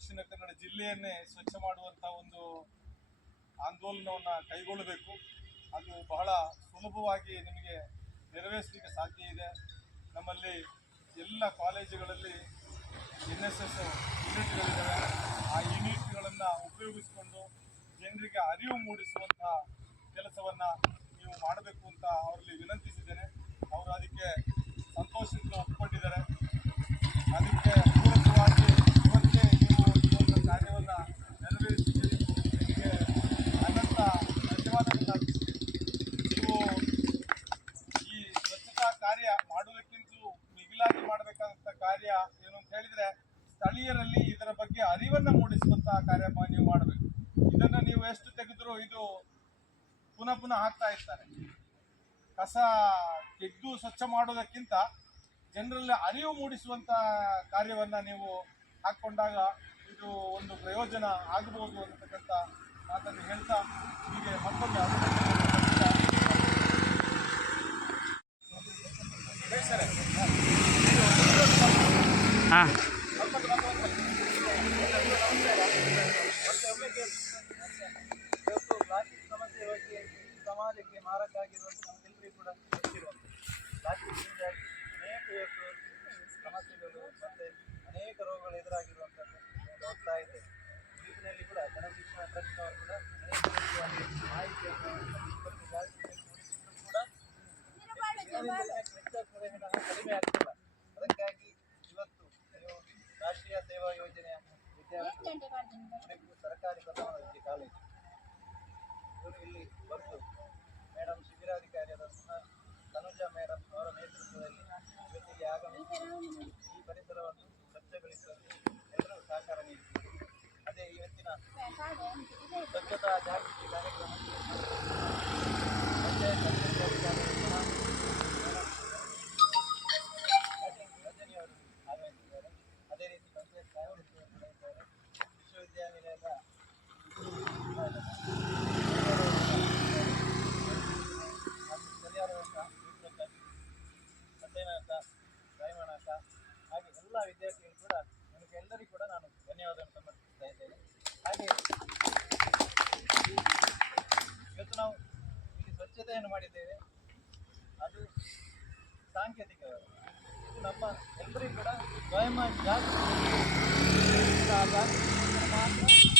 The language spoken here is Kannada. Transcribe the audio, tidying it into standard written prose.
ದಕ್ಷಿಣ ಕನ್ನಡ ಜಿಲ್ಲೆಯನ್ನೇ ಸ್ವಚ್ಛ ಮಾಡುವಂಥ ಒಂದು ಆಂದೋಲನವನ್ನು ಕೈಗೊಳ್ಳಬೇಕು. ಅದು ಬಹಳ ಸುಲಭವಾಗಿ ನಿಮಗೆ ನೆರವೇರಿಸಲಿಕ್ಕೆ ಸಾಧ್ಯ ಇದೆ. ನಮ್ಮಲ್ಲಿ ಎಲ್ಲ ಕಾಲೇಜುಗಳಲ್ಲಿ NSS ಯೂನಿಟ್ಗಳಿದ್ದಾವೆ. ಆ ಯೂನಿಟ್ಗಳನ್ನು ಉಪಯೋಗಿಸಿಕೊಂಡು ಜನರಿಗೆ ಅರಿವು ಮೂಡಿಸುವಂತಹ ಕೆಲಸವನ್ನು ನೀವು ಮಾಡಬೇಕು ಅಂತ ಅವರಲ್ಲಿ ವಿನಂತಿಸಿದ್ದೇನೆ. ಅವರು ಅದಕ್ಕೆ ಸಂತೋಷದಿಂದ ಒಪ್ಪಿಕೊಂಡಿದ್ದಾರೆ. ಅದಕ್ಕೆ ಪೂರಕವಾಗಿ ಇವತ್ತೇ ನೀವು ಈ ಒಂದು ಕಾರ್ಯವನ್ನು ನೆರವೇರಿಸಿದ್ದೀರಿ. ನಿಮಗೆ ಅನಂತ ಧನ್ಯವಾದಗಳನ್ನು ಅರ್ಪಿಸ್ತೀನಿ. ನೀವು ಈ ಸ್ವಚ್ಛತಾ ಕಾರ್ಯ ಮಾಡುವುದಕ್ಕಿಂತಲೂ ಮಿಗಿಲಾಗಿ ಮಾಡಬೇಕಾದಂಥ ಕಾರ್ಯ ಏನು ಅಂತ ಹೇಳಿದರೆ, ಸ್ಥಳೀಯರಲ್ಲಿ ಇದರ ಬಗ್ಗೆ ಅರಿವನ್ನು ಮೂಡಿಸುವಂತಹ ಕಾರ್ಯ ನೀವು ಮಾಡಬೇಕು. ಇದನ್ನು ನೀವು ಎಷ್ಟು ತೆಗೆದರೂ ಇದು ಪುನಃ ಹಾಕ್ತಾ ಇರ್ತಾರೆ. ಕಸ ತೆಗೆದು ಸ್ವಚ್ಛ ಮಾಡೋದಕ್ಕಿಂತ ಜನರಲ್ಲಿ ಅರಿವು ಮೂಡಿಸುವಂಥ ಕಾರ್ಯವನ್ನು ನೀವು ಹಾಕ್ಕೊಂಡಾಗ ಇದು ಒಂದು ಪ್ರಯೋಜನ ಆಗಬಹುದು ಅನ್ನತಕ್ಕಂಥ ಮಾತನ್ನು ಹೇಳ್ತಾ ಹೀಗೆ ಮತ್ತೊಮ್ಮೆ ಪ್ಲಾಸ್ಟಿಕ್ ಸಮಸ್ಯೆ ಬಗ್ಗೆ ಸಮಾಜಕ್ಕೆ ಮಾರಕ ಆಗಿರುವಂಥ ನಮಗೆಲ್ಲರಿಗೂ ಕೂಡ ಗೊತ್ತಿರುವಂಥ ಪ್ಲಾಸ್ಟಿಕ್ನಿಂದಾಗಿ ಅನೇಕ ಸಮಸ್ಯೆಗಳು ಮತ್ತು ಅನೇಕ ರೋಗಗಳು ಎದುರಾಗಿರುವಂಥದ್ದು ನೋಡ್ತಾ ಇದ್ದೇವೆ. ಈಗಿನಲ್ಲಿ ಕೂಡ ಜನಶಿಕ್ಷಣ ಟ್ರಸ್ಟ್ನವರು ಕೂಡ ಅನೇಕ ರೀತಿಯಾಗಿ ಮಾಹಿತಿಯನ್ನು ಬಗ್ಗೆ ಜಾಗೃತಿ ಮೂಡಿಸಿದ್ರು ಕೂಡ ಹೆಚ್ಚಾಗ್ತದೆ ವಿನಃ ಕಡಿಮೆ ಆಗ್ತಿಲ್ಲ. ಅದಕ್ಕಾಗಿ ಇವತ್ತು ನೀವು ರಾಷ್ಟ್ರೀಯ ಸೇವಾ ಯೋಜನೆಯ ವಿದ್ಯಾರ್ಥಿಗಳು ಸರ್ಕಾರಿ ಪ್ರಥಮ ದರ್ಜೆ ಕಾಲೇಜು ಇವರು ಇಲ್ಲಿ ಬಂದು ಮೇಡಮ್ ಶಿಬಿರಾಧಿಕಾರಿಯಾದ ತನುಜಾ ಮೇಡಮ್ ಅವರ ನೇತೃತ್ವದಲ್ಲಿ ಇವತ್ತಿಗೆ ಆಗಮಿಸಿ ಈ ಪರಿಸರವನ್ನು ಸ್ವಚ್ಛಗೊಳಿಸುವಲ್ಲಿ ಎಲ್ಲರೂ ಸಹಕಾರ ನೀಡಿದ್ದಾರೆ. ಅದೇ ಇವತ್ತಿನ ಸ್ವಚ್ಛತಾ ಜಾಗೃತಿ ಕಾರ್ಯಕ್ರಮಕ್ಕೆ ರಜನಿಯವರು ಆಗಮಿಸಿದ್ದಾರೆ. ಅದೇ ರೀತಿ ಪಂಚಾಯತ್ ಕಾರ್ಯದರ್ಶಿಯವರು ಕೂಡ ಇದ್ದಾರೆ. ವಿಶ್ವವಿದ್ಯಾನಿಲಯದ ಸತ್ಯನಾಥ ರಾಯಮನಾಥ ಹಾಗೆ ಎಲ್ಲ ವಿದ್ಯಾರ್ಥಿಗಳು ಕೂಡ ನನಗೆ ಎಲ್ಲರಿಗೂ ಕೂಡ ನಾನು ಧನ್ಯವಾದವನ್ನು ಸಮರ್ಪಿಸ್ತಾ ಇದ್ದೇನೆ. ಹಾಗೆ ಇವತ್ತು ನಾವು ಇಲ್ಲಿ ಸ್ವಚ್ಛತೆಯನ್ನು ಮಾಡಿದ್ದೇವೆ, ಅದು ಸಾಂಕೇತಿಕವಾಗಿ ಇದು ನಮ್ಮ ಎಲ್ಲರಿಗೂ ಕೂಡ ಸ್ವಯಂ ಜಾಗೃತಿ ಮಾತ್ರ